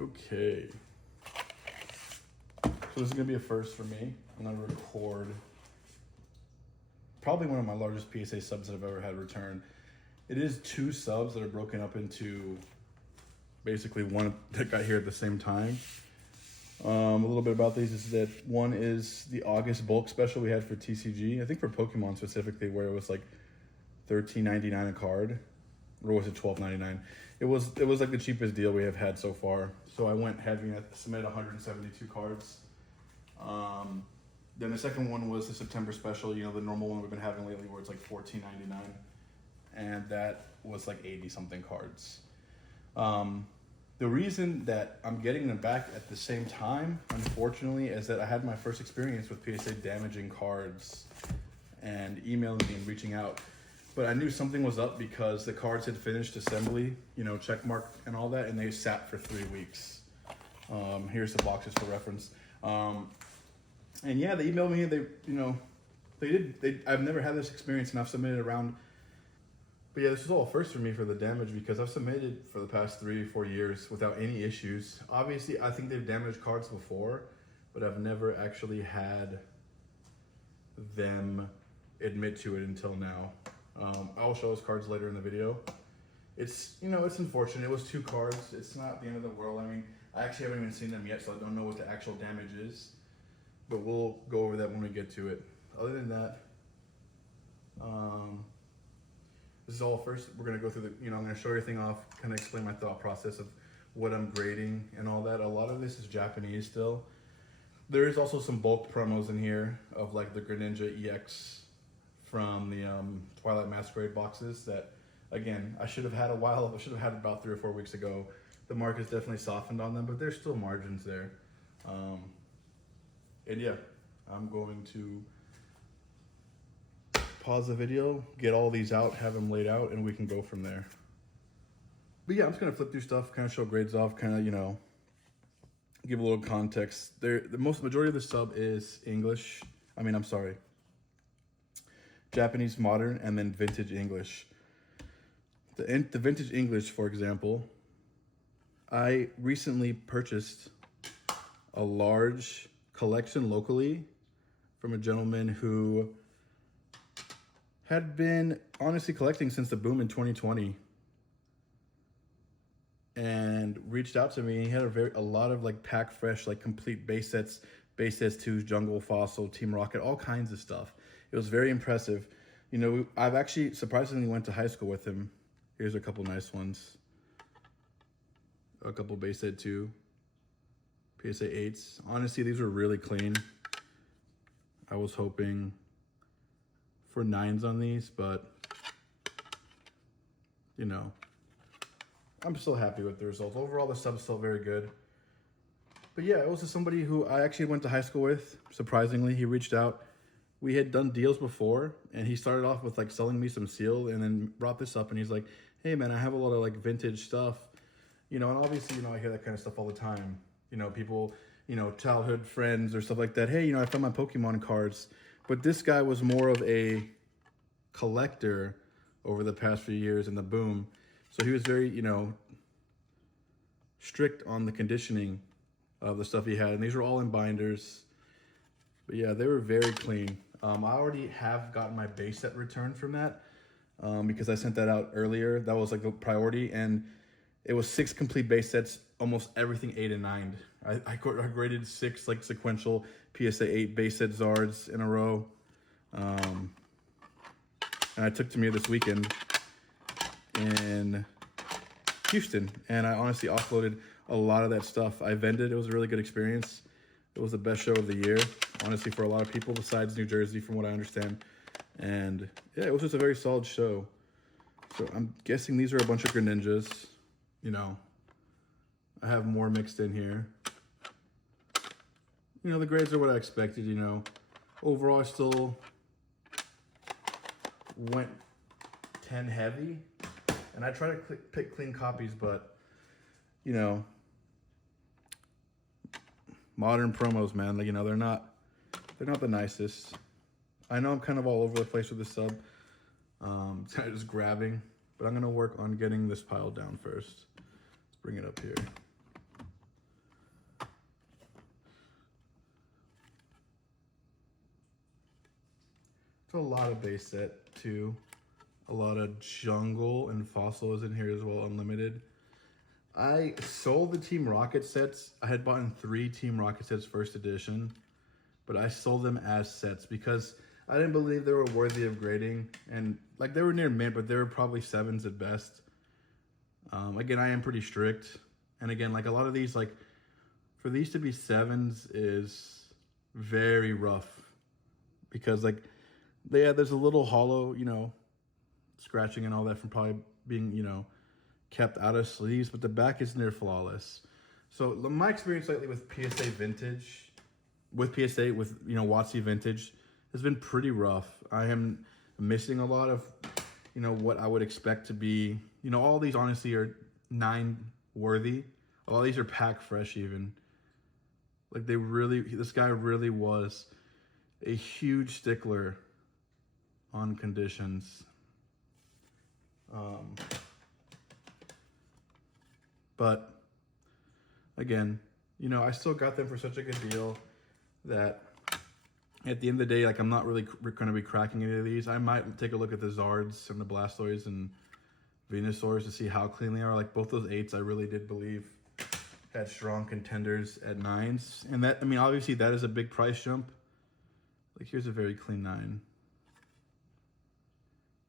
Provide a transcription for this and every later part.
Okay. So this is gonna be a first for me. I'm gonna record probably one of my largest PSA subs that I've ever had return. It is 2 subs that are broken up into basically one that got here at the same time. A little bit about these is that one is the August bulk special we had for TCG. I think for Pokemon specifically, where it was like $13.99 a card, or was it $12.99? It was like the cheapest deal we have had so far. So I went heavy and I submitted 172 cards. Then the second one was the September special, the normal one we've been having lately where it's like $14.99. And that was like 80 something cards. The reason that I'm getting them back at the same time, unfortunately, is that I had my first experience with PSA damaging cards and emailing me and reaching out. But I knew something was up because the cards had finished assembly, check mark and all that, and they sat for 3 weeks. Here's the boxes for reference. And yeah, they emailed me. I've never had this experience, and I've submitted around. But yeah, this is all first for me for the damage because I've submitted for the past 3 or 4 years without any issues. Obviously, I think they've damaged cards before, but I've never actually had them admit to it until now. I'll show those cards later in the video. It's unfortunate. It was 2 cards. It's not the end of the world. I mean, I actually haven't even seen them yet, so I don't know what the actual damage is. But we'll go over that when we get to it. Other than that, this is all first. We're going to go through I'm going to show everything off, kind of explain my thought process of what I'm grading and all that. A lot of this is Japanese still. There is also some bulk promos in here of like the Greninja EX from the Twilight Masquerade boxes that, again, I should have had about 3 or 4 weeks ago. The market's definitely softened on them, but there's still margins there. And yeah, I'm going to pause the video, get all these out, have them laid out, and we can go from there. But yeah, I'm just gonna flip through stuff, kind of show grades off, kind of, give a little context. The majority of the sub is English. Japanese modern, and then vintage English. The vintage English, for example, I recently purchased a large collection locally from a gentleman who had been honestly collecting since the boom in 2020 and reached out to me. He had a lot of like pack fresh, like complete base sets 2s, Jungle, Fossil, Team Rocket, all kinds of stuff. It was very impressive. I've actually surprisingly went to high school with him. Here's a couple nice ones. A couple base set 2, PSA 8s. Honestly, these were really clean. I was hoping for 9s on these, but I'm still happy with the results. Overall, the sub's still very good. But yeah, it was just somebody who I actually went to high school with. Surprisingly, he reached out. We had done deals before, and he started off with like selling me some seal, and then brought this up, and he's like, "Hey man, I have a lot of like vintage stuff." And obviously, I hear that kind of stuff all the time. People, childhood friends or stuff like that. Hey, I found my Pokemon cards. But this guy was more of a collector over the past few years in the boom. So he was very, strict on the conditioning of the stuff he had. And these were all in binders. But yeah, they were very clean. I already have gotten my base set returned from that because I sent that out earlier. That was like a priority. And it was 6 complete base sets, almost everything 8 and 9. I graded 6 like sequential PSA 8 base set Zards in a row. And I took to me this weekend in Houston, and I honestly offloaded a lot of that stuff. I vended. It was a really good experience. It was the best show of the year, honestly, for a lot of people besides New Jersey, from what I understand. And yeah, it was just a very solid show. So I'm guessing these are a bunch of Greninjas. I have more mixed in here. The grades are what I expected, Overall, I still went 10 heavy. And I try to pick clean copies, but, modern promos, man, they're not the nicest. I know I'm kind of all over the place with this sub. It's kind of just grabbing, but I'm going to work on getting this pile down first. Let's bring it up here. lot of base set too. A lot of jungle and fossil is in here as well, unlimited. I sold the Team Rocket sets. I had bought 3 Team Rocket sets first edition, but I sold them as sets because I didn't believe they were worthy of grading. And like they were near mint, but they were probably 7s at best. Again, I am pretty strict. And again, like a lot of these, like for these to be 7s is very rough because like, yeah, there's a little hollow, you know, scratching and all that from probably being, you know, kept out of sleeves, but the back is near flawless. So my experience lately with PSA vintage, with PSA, with, you know, WotC vintage has been pretty rough. I am missing a lot of, you know, what I would expect to be, you know, all these honestly are 9 worthy. A lot of these are pack fresh even. Like they really, this guy really was a huge stickler on conditions. But again, you know, I still got them for such a good deal that at the end of the day, like I'm not really going to be cracking any of these. I might take a look at the Zards and the Blastoids and Venusaurs to see how clean they are. Like both those 8s, I really did believe had strong contenders at 9s. And that, I mean, obviously that is a big price jump. Like here's a very clean 9.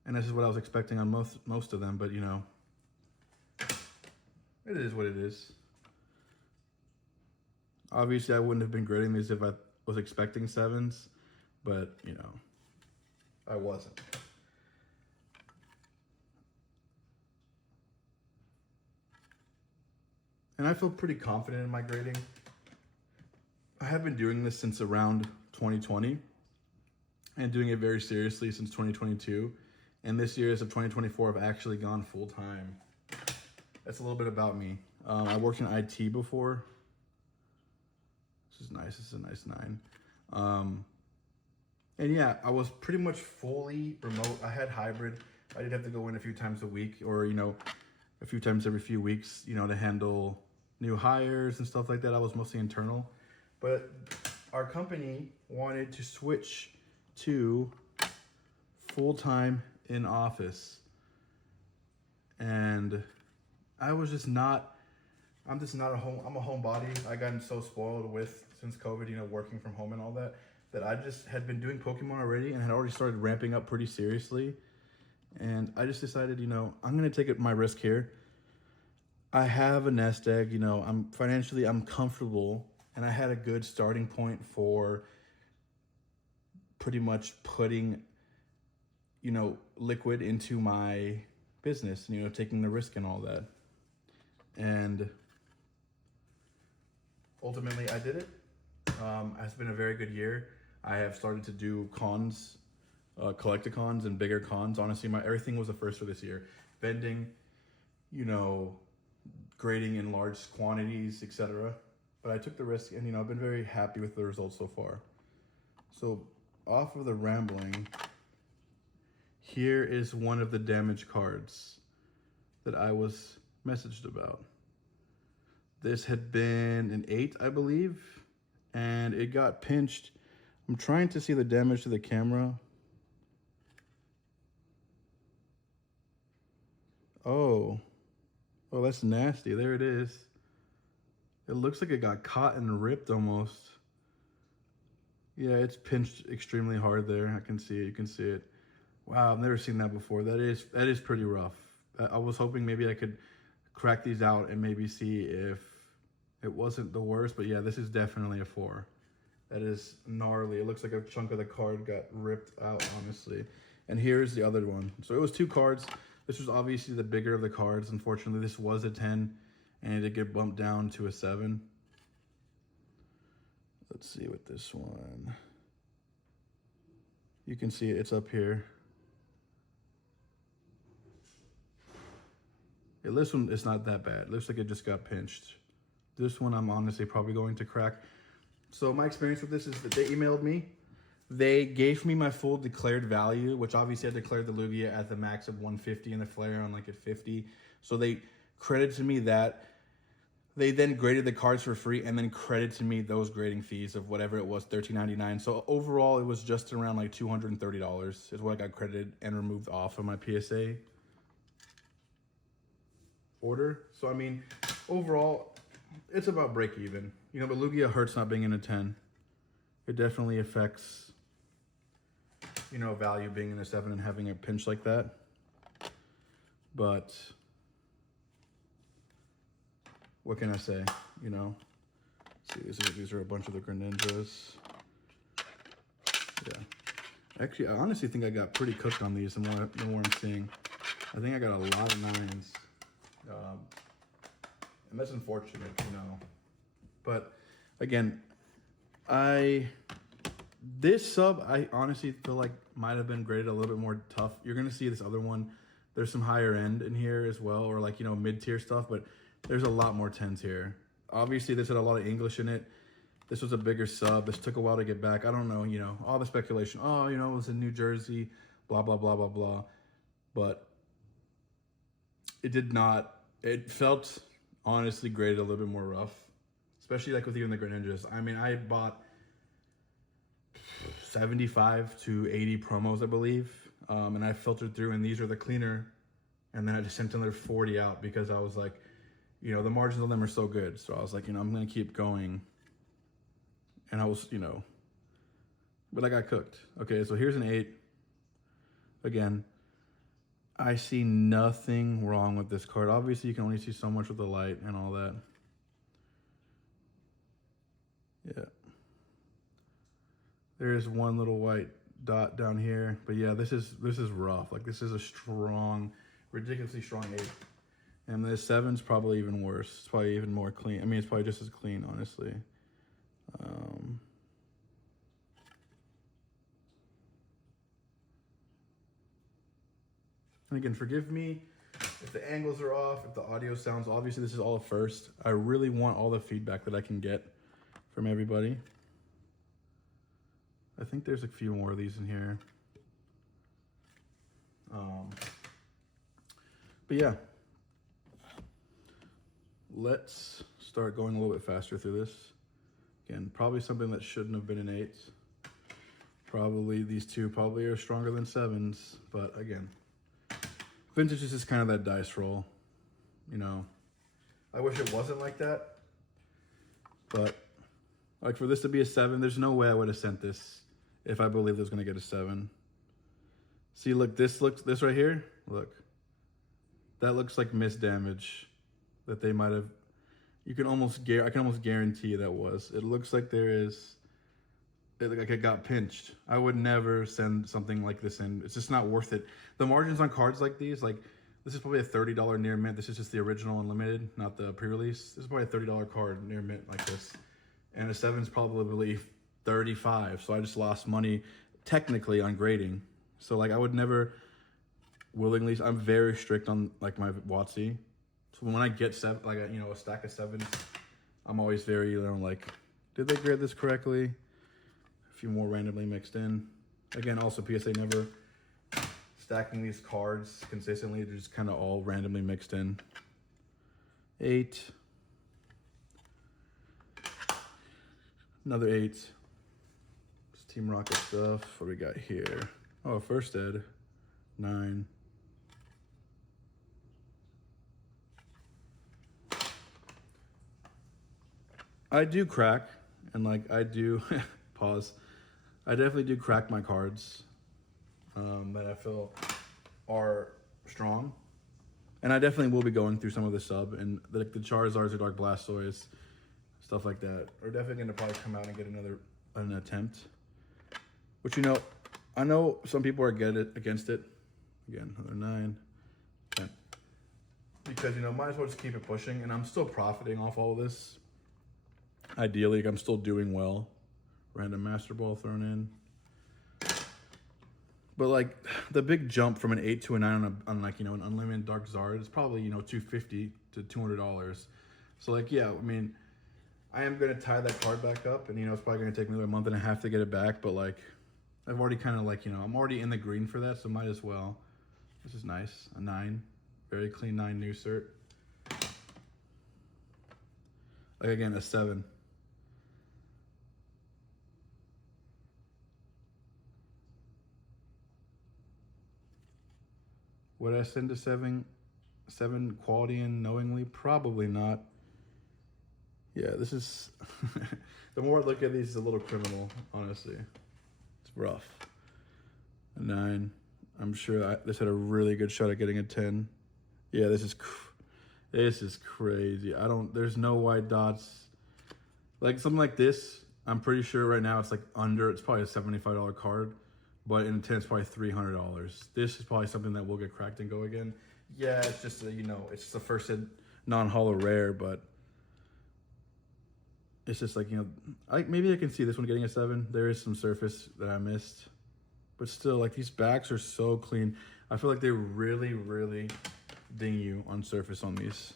And this is what I was expecting on most of them, but you know, it is what it is. Obviously, I wouldn't have been grading these if I was expecting 7s, but you know, I wasn't. And I feel pretty confident in my grading. I have been doing this since around 2020 and doing it very seriously since 2022. And this year, as of 2024, I've actually gone full time. That's a little bit about me. I worked in IT before. This is nice. This is a nice 9. And yeah, I was pretty much fully remote. I had hybrid. I did have to go in a few times a week or, you know, a few times every few weeks, you know, to handle new hires and stuff like that. I was mostly internal. But our company wanted to switch to full-time in office. And I was just not, I'm just not I'm a homebody. I gotten so spoiled with, since COVID, you know, working from home and all that, that I just had been doing Pokemon already and had already started ramping up pretty seriously. And I just decided, you know, I'm going to take my risk here. I have a nest egg, you know, I'm comfortable, and I had a good starting point for pretty much putting, you know, liquid into my business, you know, taking the risk and all that. And ultimately I did it. It's been a very good year. I have started to do cons, collecticons and bigger cons. Honestly, everything was a first for this year. Vending, you know, grading in large quantities, etc. But I took the risk, and you know, I've been very happy with the results so far. So off of the rambling, here is one of the damaged cards that I was messaged about. This had been an 8, I believe, and it got pinched. I'm trying to see the damage to the camera. Oh, that's nasty. There it is. It looks like it got caught and ripped almost. Yeah, it's pinched extremely hard there. I can see it. You can see it. Wow, I've never seen that before. That is pretty rough. I was hoping maybe I could crack these out and maybe see if it wasn't the worst. But yeah, this is definitely a 4. That is gnarly. It looks like a chunk of the card got ripped out, honestly. And here's the other one. So it was 2 cards. This was obviously the bigger of the cards. Unfortunately, this was a 10, and it did get bumped down to a 7. Let's see with this one. You can see it's up here. This one is not that bad. It looks like it just got pinched. This one I'm honestly probably going to crack. So my experience with this is that they emailed me. They gave me my full declared value, which obviously I declared the Lugia at the max of 150 and the Flareon like at 50. So they credited me that. They then graded the cards for free and then credited me those grading fees of whatever it was, $13.99. So overall, it was just around like $230 is what I got credited and removed off of my PSA order. So I mean, overall, it's about break even. You know, but Lugia hurts not being in a 10. It definitely affects, you know, value being in a 7 and having a pinch like that. But what can I say? You know, see, these are a bunch of the Greninjas. Yeah, actually, I honestly think I got pretty cooked on these. The more I'm seeing, I think I got a lot of 9s, and that's unfortunate, you know. But again, this sub I honestly feel like might have been graded a little bit more tough. You're gonna see this other one. There's some higher end in here as well, or like, you know, mid-tier stuff, but there's a lot more 10s here. Obviously, this had a lot of English in it. This was a bigger sub. This took a while to get back. I don't know, you know, all the speculation. Oh, you know, it was in New Jersey, blah, blah, blah, blah, blah. But it did not, it felt honestly graded a little bit more rough, especially like with even the Greninjas. I mean, I bought 75 to 80 promos, I believe. And I filtered through, and these are the cleaner. And then I just sent another 40 out because I was like, you know, the margins on them are so good. So I was like, you know, I'm going to keep going. And I was, you know, but I got cooked. Okay, so here's an 8. Again, I see nothing wrong with this card. Obviously, you can only see so much with the light and all that. Yeah. There's one little white dot down here. But yeah, this is rough. Like, this is a strong, ridiculously strong 8. And the 7's probably even worse. It's probably even more clean. I mean, it's probably just as clean, honestly. And again, forgive me if the angles are off, if the audio sounds, obviously this is all at first. I really want all the feedback that I can get from everybody. I think there's a few more of these in here. But yeah. Let's start going a little bit faster through this. Again, probably something that shouldn't have been an 8. Probably these two probably are stronger than 7s, but again, vintage is just kind of that dice roll, you know. I wish it wasn't like that, but like for this to be a 7, there's no way I would have sent this if I believed it was gonna get a 7. See, look, this right here, look. That looks like missed damage that they might have. I can almost guarantee that was. It looks like there is, like it got pinched. I would never send something like this in. It's just not worth it. The margins on cards like these, like this is probably a $30 near mint. This is just the original unlimited, not the pre-release. This is probably a $30 card near mint like this. And a 7's probably 35. So I just lost money technically on grading. So like I would never willingly, I'm very strict on like my WotC. So when I get a stack of 7s, I'm always very, you know, like, did they grade this correctly? A few more randomly mixed in. Again, also PSA never stacking these cards consistently. They're just kind of all randomly mixed in. 8. Another 8. It's Team Rocket stuff. What do we got here? Oh, first ed. 9. I do crack, and like I do, pause. I definitely do crack my cards that I feel are strong. And I definitely will be going through some of the sub, and the Charizards or Dark Blastoise, stuff like that, are definitely going to probably come out and get an attempt. Which, you know, I know some people are against it. Again, another 9, 10. Because, you know, might as well just keep it pushing, and I'm still profiting off all of this. Ideally, like I'm still doing well. Random Master Ball thrown in. But like the big jump from an 8 to a 9 on like, you know, an unlimited Dark Zard is probably, you know, $250 to $200. So like, yeah, I mean, I am going to tie that card back up, and, you know, it's probably going to take me a month and a half to get it back. But like, I've already kind of like, you know, I'm already in the green for that. So might as well. This is nice. A 9. Very clean 9 new cert. Like again, a 7. Would I send a 7 quality in knowingly? Probably not. Yeah, this is the more I look at these, it's a little criminal, honestly. It's rough. A 9. I'm sure this had a really good shot at getting a 10. Yeah, this is crazy. There's no white dots. Like something like this, I'm pretty sure right now it's like it's probably a $75 card, but in a 10 it's probably $300. This is probably something that will get cracked and go again. Yeah, it's just it's just a first hit non-hollow rare, but it's just like, maybe I can see this one getting a 7. There is some surface that I missed, but still, like, these backs are so clean. I feel like they really, really ding you on surface on these.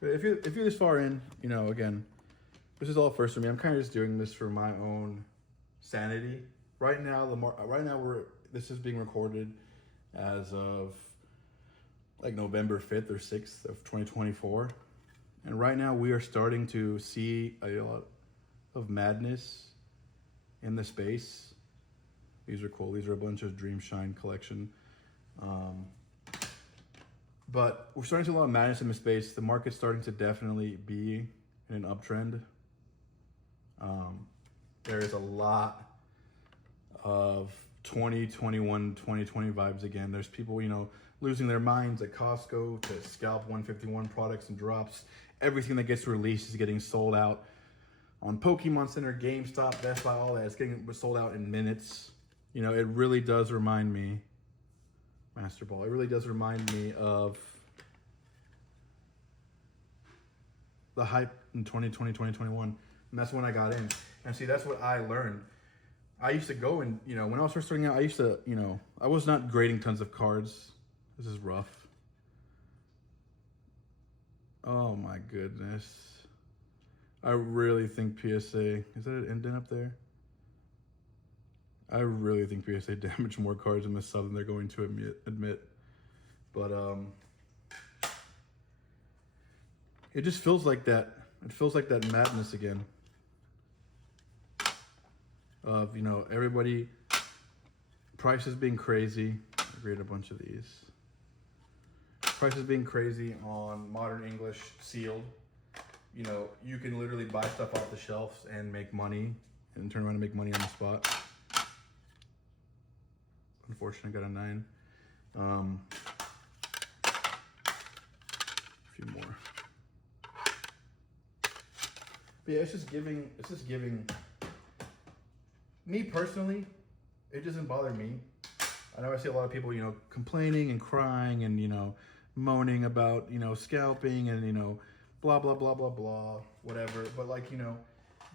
If you're this far in, again, this is all first for me. I'm kind of just doing this for my own sanity. Right now, this is being recorded as of like November 5th or 6th of 2024. And right now we are starting to see a lot of madness in the space. These are cool. These are a bunch of Dream Shine collection. But we're starting to see a lot of madness in the space. The market's starting to definitely be in an uptrend. There is a lot of 2021, 2020 vibes again. There's people, losing their minds at Costco to scalp 151 products and drops. Everything that gets released is getting sold out on Pokemon Center, GameStop, Best Buy, all that. It's getting sold out in minutes. It really does remind me, Master Ball, it really does remind me of the hype in 2020, 2021. And that's when I got in. And see, that's what I learned. I used to go and, when I was first starting out, I used to, I was not grading tons of cards. This is rough. Oh my goodness. I really think PSA, is that an indent up there? I really think PSA damaged more cards in the sub than they're going to admit. But it just feels like that. It feels like that madness again. Of, everybody, prices being crazy. I grade a bunch of these. Prices being crazy on Modern English sealed. You can literally buy stuff off the shelves and make money and turn around and make money on the spot. Unfortunately, I got a 9. A few more. But yeah, it's just giving. Me personally, it doesn't bother me. I know I see a lot of people, complaining and crying and, moaning about, scalping and, blah, blah, blah, blah, blah, whatever. But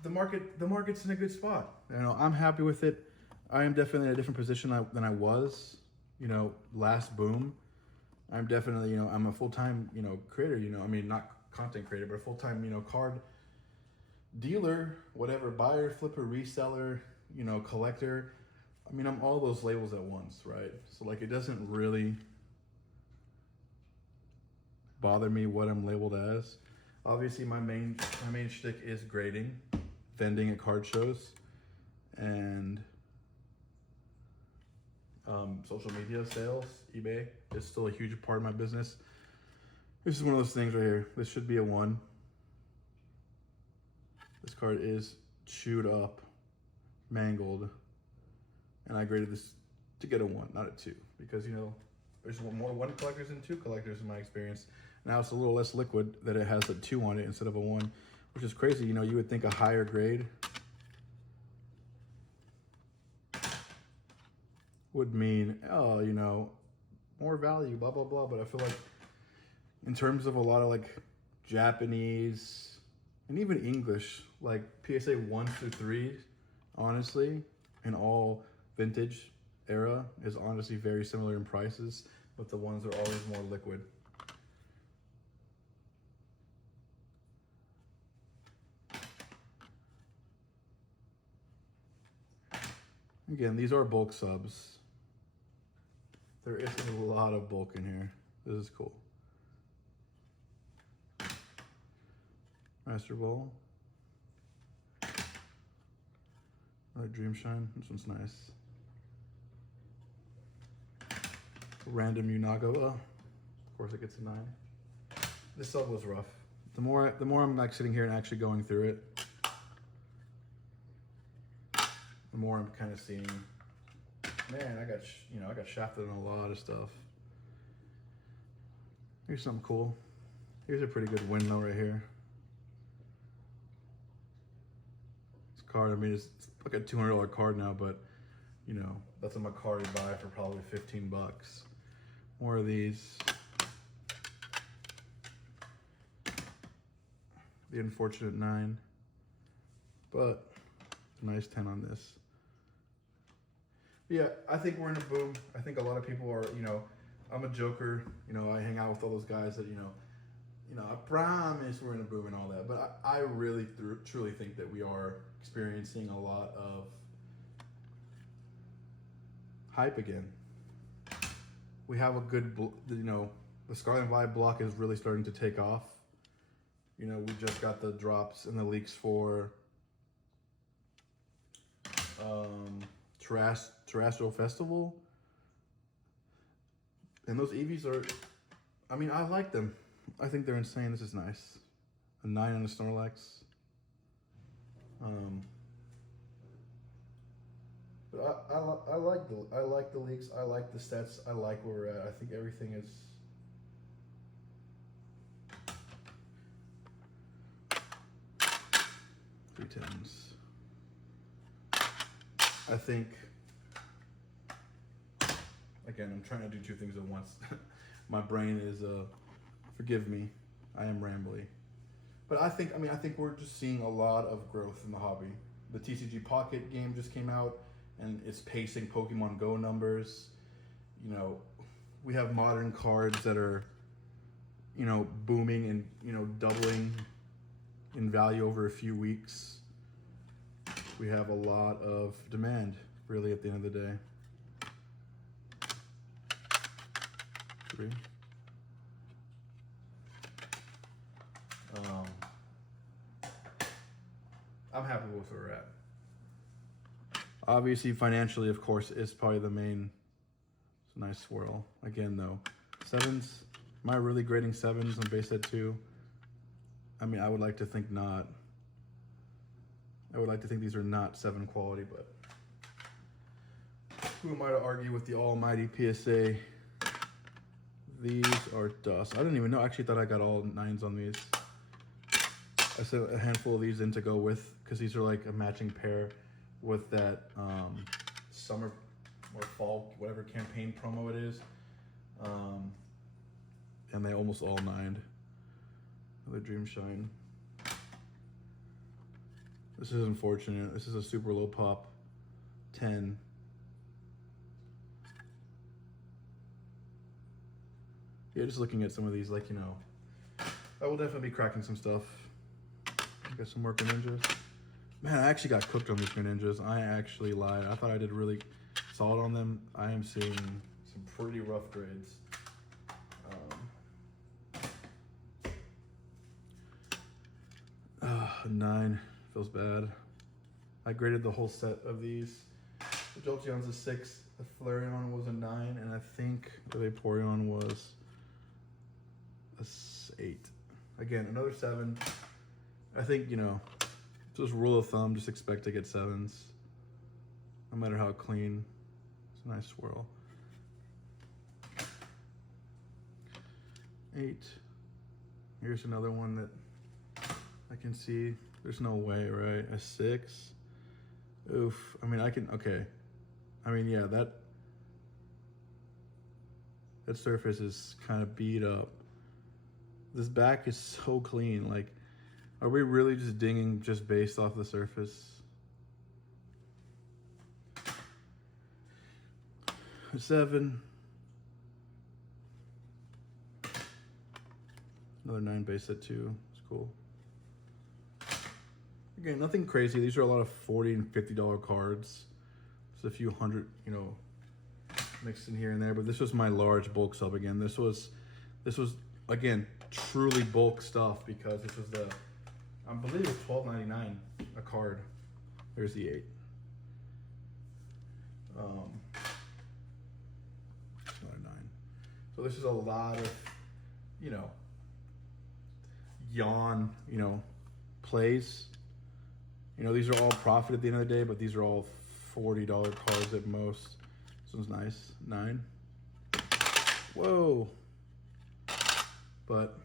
the market's in a good spot. I'm happy with it. I am definitely in a different position than I was, last boom. I'm definitely, I'm a full-time, creator, not content creator, but a full-time, card dealer, whatever, buyer, flipper, reseller, collector. I'm all those labels at once, right? So it doesn't really bother me what I'm labeled as. Obviously, my main shtick is grading, vending at card shows, and social media sales. eBay is still a huge part of my business. This is one of those things right here. This should be a 1. This card is chewed up, mangled, and I graded this to get a 1, not a 2, because there's more 1 collectors than 2 collectors in my experience. Now it's a little less liquid that it has a 2 on it instead of a 1, which is crazy. You would think a higher grade would mean, more value, blah, blah, blah. But I feel like in terms of a lot of Japanese and even English, PSA 1 through 3, honestly, in all vintage era is honestly very similar in prices, but the ones are always more liquid. Again, these are bulk subs. There is a lot of bulk in here. This is cool. Master Ball. Another Dream Shine. This one's nice. Random Unagawa. Of course, it gets a 9. This sub was rough. The more I'm like sitting here and actually going through it, the more I'm kind of seeing. Man, I got shafted on a lot of stuff. Here's something cool. Here's a pretty good win though right here. This card, I mean, it's like a $200 card now, but you know, that's a card you buy for probably 15 bucks. More of these. The unfortunate 9, but a nice 10 on this. Yeah, I think we're in a boom. I think a lot of people are, you know, I'm a joker. You know, I hang out with all those guys that, you know, I promise we're in a boom and all that. But I really truly think that we are experiencing a lot of hype again. We have a good, you know, the Scarlet Vibe block is really starting to take off. You know, we just got the drops and the leaks for Terrestrial Festival. And those EVs are, I mean, I like them. I think they're insane. This is nice. A 9 on the Snorlax. But I like the leaks. I like the stats. I like where we're at. I think everything is. Three tens. I think. Again, I'm trying to do two things at once. My brain is, forgive me, I am rambly. But I think we're just seeing a lot of growth in the hobby. The TCG Pocket game just came out, and it's pacing Pokemon Go numbers. You know, we have modern cards that are, you know, booming and, you know, doubling in value over a few weeks. We have a lot of demand, really, at the end of the day. 3. I'm happy with where we're at. Obviously, financially, of course, is probably the main. It's a nice swirl. Again, though, 7s. Am I really grading 7s on base set 2? I mean, I would like to think not. I would like to think these are not 7 quality, but who am I to argue with the almighty PSA? These are dust. I didn't even know. I actually thought I got all 9s on these. I set a handful of these in to go with, because these are like a matching pair with that summer or fall, whatever campaign promo it is. And they almost all 9'd. Another Dream Shine. This is unfortunate. This is a super low pop 10. Yeah, just looking at some of these, like, you know, I will definitely be cracking some stuff. Got some more Greninjas. Man, I actually got cooked on these Greninjas. I actually lied. I thought I did really solid on them. I am seeing some pretty rough grades. 9 feels bad. I graded the whole set of these. The Jolteon's a 6, the Flareon was a 9, and I think the Vaporeon was a 8. Again, another 7. I think, you know, just rule of thumb, just expect to get 7s. No matter how clean. It's a nice swirl. 8. Here's another one that I can see. There's no way, right? A 6. Oof. I mean, I can, okay. I mean, yeah, that surface is kind of beat up. This back is so clean. Like, are we really just dinging just based off the surface? 7. Another 9 base at 2. It's cool. Again, nothing crazy. These are a lot of $40 and $50 cards. Just a few hundred, you know, mixed in here and there. But this was my large bulk sub again. This was again truly bulk stuff because this was the, I believe it was $12.99 a card. There's the 8. It's another 9. So this is a lot of, you know, yawn, you know, plays. You know, these are all profit at the end of the day, but these are all $40 cards at most. This one's nice. 9. Whoa. But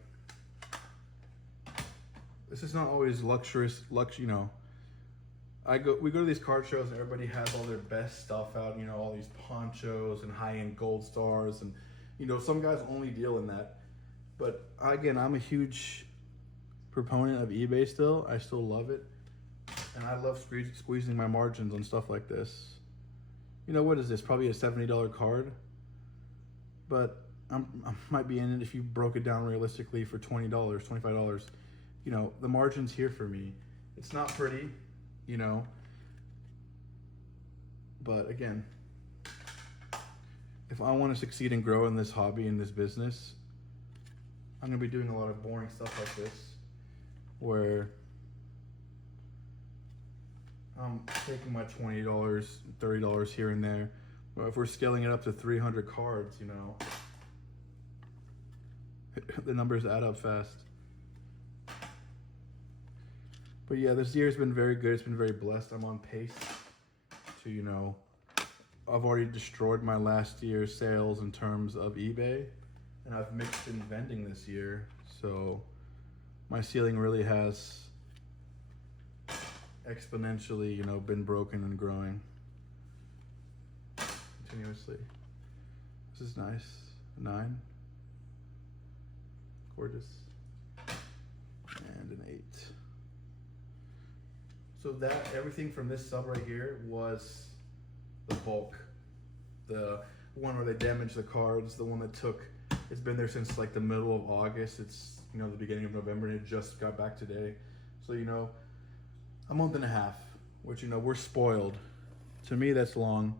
this is not always luxurious, you know. We go to these card shows and everybody has all their best stuff out, you know, all these ponchos and high-end gold stars, and you know, some guys only deal in that. But again, I'm a huge proponent of eBay still. I still love it. And I love squeezing my margins on stuff like this. You know, what is this? Probably a $70 card. But I might be in it if you broke it down realistically for $20, $25. You know, the margin's here for me. It's not pretty, you know. But again, if I want to succeed and grow in this hobby, in this business, I'm going to be doing a lot of boring stuff like this, where I'm taking my $20, $30 here and there. But if we're scaling it up to 300 cards, you know, the numbers add up fast. But yeah, this year's been very good. It's been very blessed. I'm on pace to, you know, I've already destroyed my last year's sales in terms of eBay, and I've mixed in vending this year. So my ceiling really has exponentially, you know, been broken and growing continuously. This is nice. 9. Gorgeous. And an 8. So that, everything from this sub right here was the bulk. The one where they damaged the cards, the one that took, it's been there since like the middle of August. It's, you know, the beginning of November, and it just got back today. So, you know, a month and a half, which, you know, we're spoiled. To me, that's long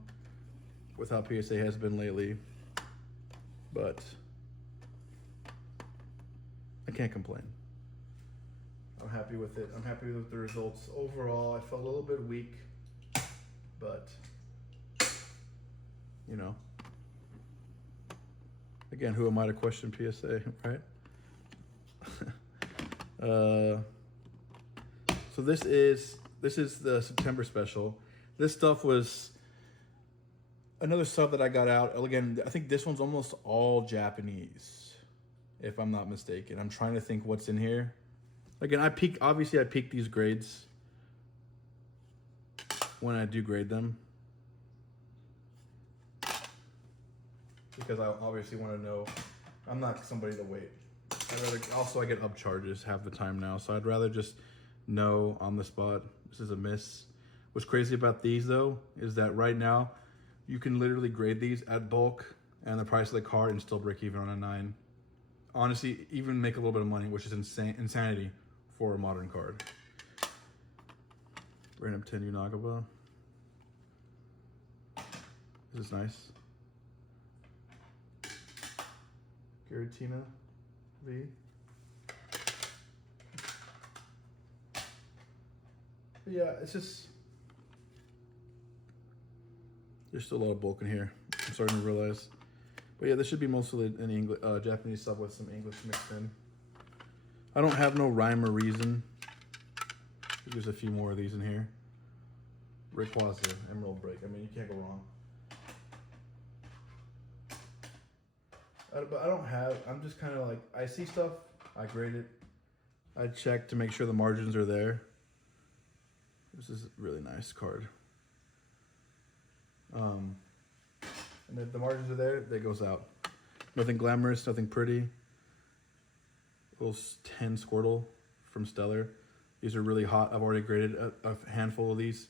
with how PSA has been lately. But I can't complain. I'm happy with it. I'm happy with the results. Overall, I felt a little bit weak, but, you know, again, who am I to question PSA, right? So this is the September special. This stuff was another sub that I got out. Again, I think this one's almost all Japanese, if I'm not mistaken. I'm trying to think what's in here. Again, obviously I peak these grades when I do grade them, because I obviously want to know. I'm not somebody to wait. I get up charges half the time now, so I'd rather just know on the spot. This is a miss. What's crazy about these though is that right now you can literally grade these at bulk and the price of the card and still break even on a 9. Honestly, even make a little bit of money, which is insanity for a modern card. Random 10 Unagaba. This is nice. Giratina V. But yeah, it's just, there's still a lot of bulk in here. I'm starting to realize. But yeah, this should be mostly an English, Japanese sub with some English mixed in. I don't have no rhyme or reason. There's a few more of these in here. Rayquaza, Emerald Break. I mean, you can't go wrong. But I don't have, I'm just kind of like, I see stuff, I grade it. I check to make sure the margins are there. This is a really nice card. And if the margins are there, that goes out. Nothing glamorous, nothing pretty. Little 10 Squirtle from Stellar. These are really hot. I've already graded a handful of these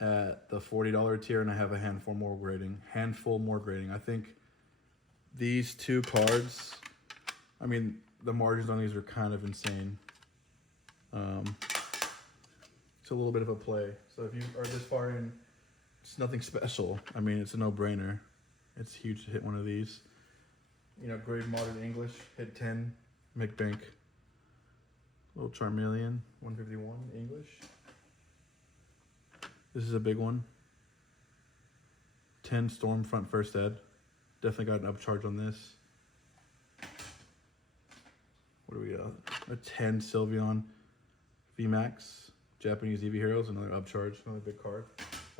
at the $40 tier, and I have a handful more grading. I think these 2 cards, I mean, the margins on these are kind of insane. It's a little bit of a play. So if you are this far in, It's nothing special. I mean, it's a no-brainer. It's huge to hit one of these. You know, grade modern English, hit 10, make bank. Little Charmeleon, 151 English. This is a big one. 10 Stormfront First Ed. Definitely got an upcharge on this. What do we got? A 10 Sylveon VMAX. Japanese EV Heroes, another upcharge, another big card.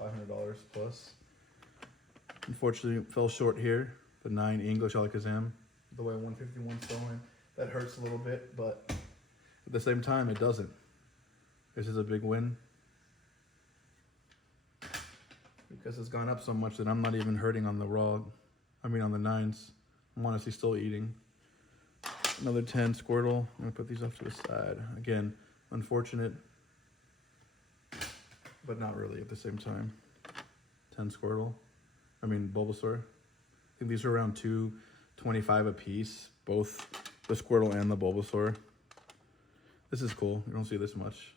$500 plus. Unfortunately, fell short here. The 9 English Alakazam. The way 151 stolen. That hurts a little bit, but at the same time, it doesn't. This is a big win. Because it's gone up so much that I'm not even hurting on the raw. I mean on the 9s. I'm honestly still eating. Another 10 Squirtle. I'm gonna put these off to the side. Again, unfortunate, but not really at the same time. 10 Squirtle. I mean Bulbasaur. I think these are around $2.25 a piece. Both the Squirtle and the Bulbasaur. This is cool. You don't see this much.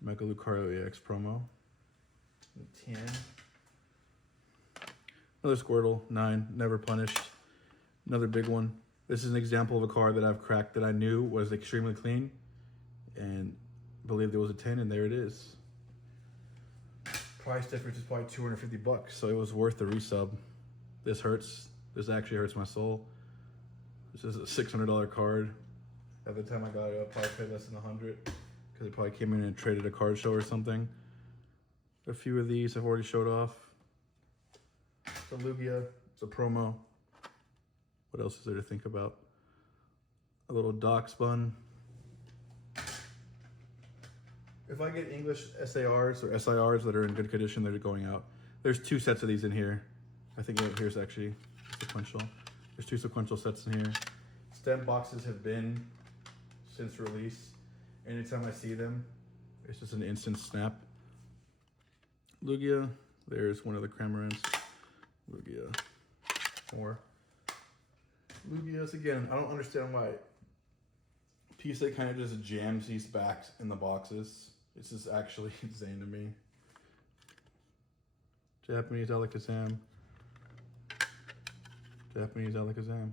Mega Lucario EX promo. 10. Another Squirtle, 9, never punished. Another big one. This is an example of a card that I've cracked that I knew was extremely clean and believed it was a 10, and there it is. Price difference is probably $250, so it was worth the resub. This hurts. This actually hurts my soul. This is a $600 card. At the time I got it, I probably paid less than $100 because it probably came in and traded a card show or something. A few of these I've already showed off. The Lugia, it's a promo. What else is there to think about? A little Doc Spun. If I get English SARs or SIRs that are in good condition, they're going out. There's 2 sets of these in here. I think here's actually sequential. There's 2 sequential sets in here. Stem boxes have been since release. Anytime I see them, it's just an instant snap. Lugia, there's one of the Cramorants. Lugia, more. Lugias again, I don't understand why PSA kind of just jams these back in the boxes. This is actually insane to me. Japanese Alakazam. Japanese Alakazam.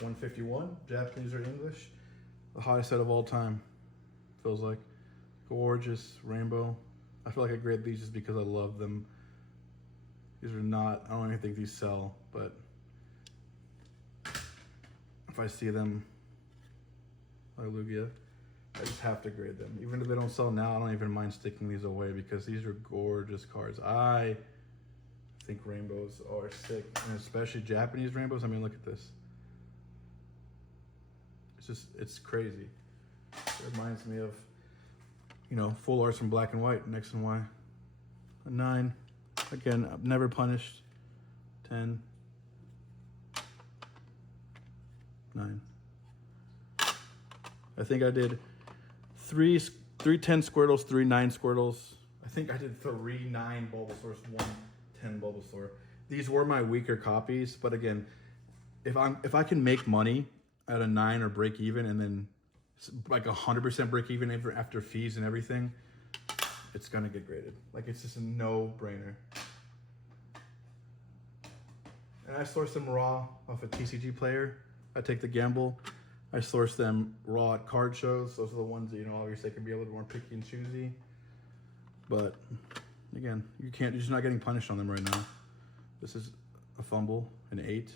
151, Japanese or English. The hottest set of all time, feels like. Gorgeous, rainbow. I feel like I grade these just because I love them. These are not, I don't even think these sell, but if I see them, like Lugia, I just have to grade them. Even if they don't sell now, I don't even mind sticking these away because these are gorgeous cards. I think rainbows are sick, and especially Japanese rainbows. I mean, look at this. It's just, it's crazy. It reminds me of, you know, full arts from black and white, X and Y. A 9. Again, I've never punished. 10. 9. I think I did 3 10 Squirtles, 3 9 Squirtles. I think I did 3 9 Bulbasaurs, 1 10 Bulbasaur. These were my weaker copies, but again, if I can make money at a 9 or break even, and then like 100% break even after fees and everything, it's gonna get graded. Like, it's just a no-brainer. And I source them raw off a TCG player. I take the gamble. I source them raw at card shows. Those are the ones that, you know, obviously can be a little more picky and choosy. But again, you're just not getting punished on them right now. This is a fumble, an 8.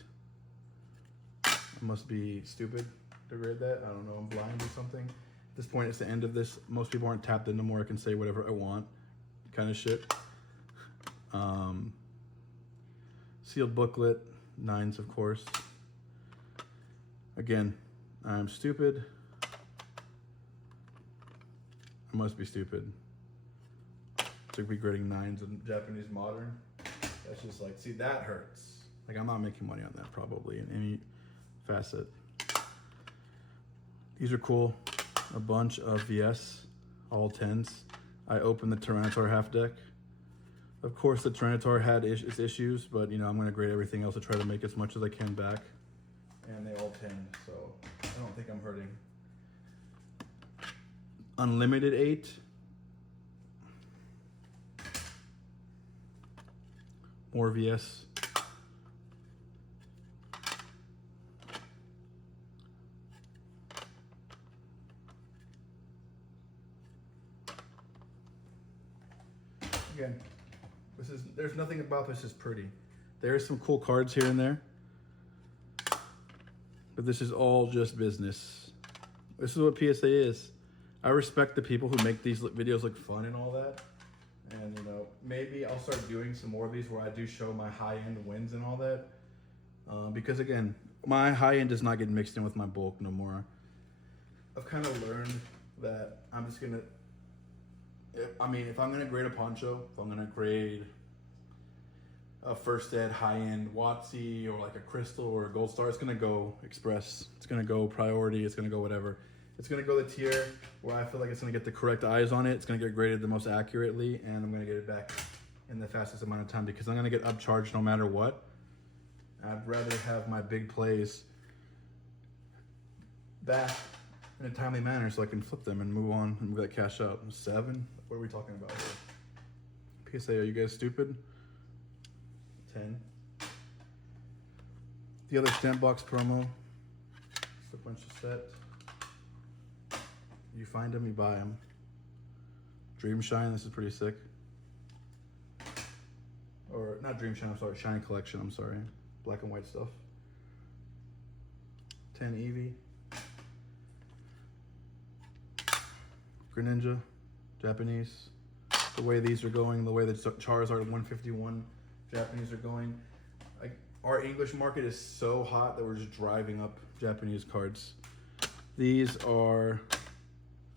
I must be stupid to grade that. I don't know, I'm blind or something. At this point, it's the end of this. Most people aren't tapped in no more. I can say whatever I want, kind of shit. Sealed booklet, 9s, of course. Again, I'm stupid. I must be stupid to be grading 9s in Japanese modern. That's just like, see, that hurts. Like, I'm not making money on that probably in any facet. These are cool. A bunch of VS, all 10s. I opened the Tyranitar half deck. Of course, the Tyranitar had its issues, but, you know, I'm going to grade everything else to try to make as much as I can back. And they all 10, so I don't think I'm hurting. Unlimited 8. more VS. Again, there's nothing about this is pretty. There's some cool cards here and there, but this is all just business. This is what PSA is. I respect the people who make these videos look fun and all that. And you know, maybe I'll start doing some more of these where I do show my high-end wins and all that. Because again, my high-end does not get mixed in with my bulk no more. I've kind of learned that I'm just gonna, if I'm gonna grade a poncho, if I'm gonna grade a first ed high-end Watsy or like a Crystal or a Gold Star, it's gonna go Express, it's gonna go Priority, it's gonna go whatever. It's gonna go the tier where I feel like it's gonna get the correct eyes on it, it's gonna get graded the most accurately, and I'm gonna get it back in the fastest amount of time because I'm gonna get upcharged no matter what. I'd rather have my big plays back in a timely manner so I can flip them and move on and move that cash up. 7? What are we talking about here? PSA, are you guys stupid? 10. The other stamp box promo. Just a bunch of sets. You find them, you buy them. Dream Shine, this is pretty sick. Or not Dream Shine, I'm sorry, Shine Collection, I'm sorry. Black and white stuff. 10 Eevee. Greninja, Japanese. The way these are going, the way the Charizard 151 Japanese are going. Our English market is so hot that we're just driving up Japanese cards. These are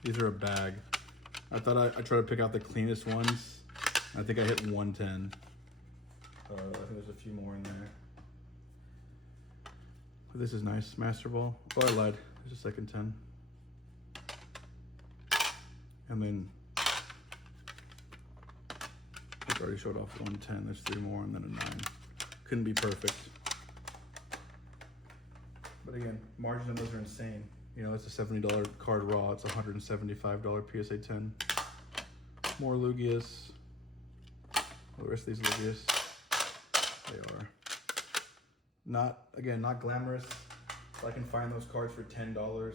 a bag. I thought I tried to pick out the cleanest ones. I think I hit 110. I think there's a few more in there. But this is nice, Master Ball. Oh, I lied. There's a second 10. And then I already showed off 110. There's 3 more and then a 9. Couldn't be perfect. But again, margins on those are insane. You know, it's a $70 card raw. It's a $175 PSA 10. More Lugias. The rest of these Lugias, they are not glamorous. If I can find those cards for $10,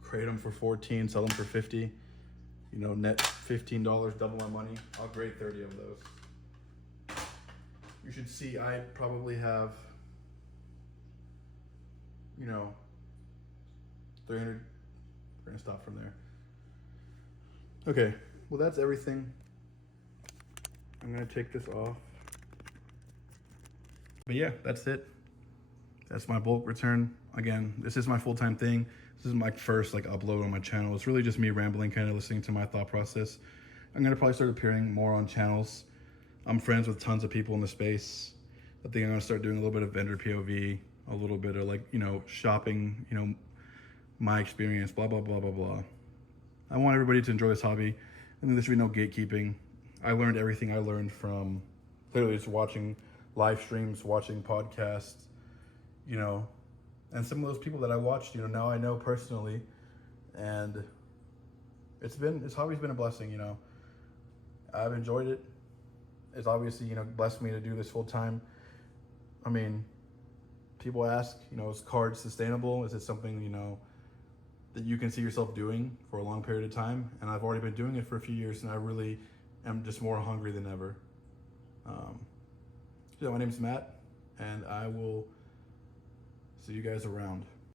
crate them for 14, sell them for 50. You know, net $15, double my money. I'll grade 30 of those. You should see I probably have, you know, 300. We're gonna stop from there. Okay, well that's everything. I'm gonna take this off. But yeah, that's it. That's my bulk return. Again, this is my full-time thing. This is my first upload on my channel. It's really just me rambling, kind of listening to my thought process. I'm gonna probably start appearing more on channels. I'm friends with tons of people in the space. I think I'm gonna start doing a little bit of vendor POV, a little bit of shopping, my experience, blah, blah, blah, blah, blah. I want everybody to enjoy this hobby. I think there should be no gatekeeping. I learned everything I learned from literally just watching live streams, watching podcasts, and some of those people that I watched, now I know personally, and it's always been a blessing, I've enjoyed it. It's obviously, blessed me to do this full time. I mean, people ask, is cards sustainable? Is it something, that you can see yourself doing for a long period of time? And I've already been doing it for a few years, and I really am just more hungry than ever. So my name's Matt, and I will see you guys around.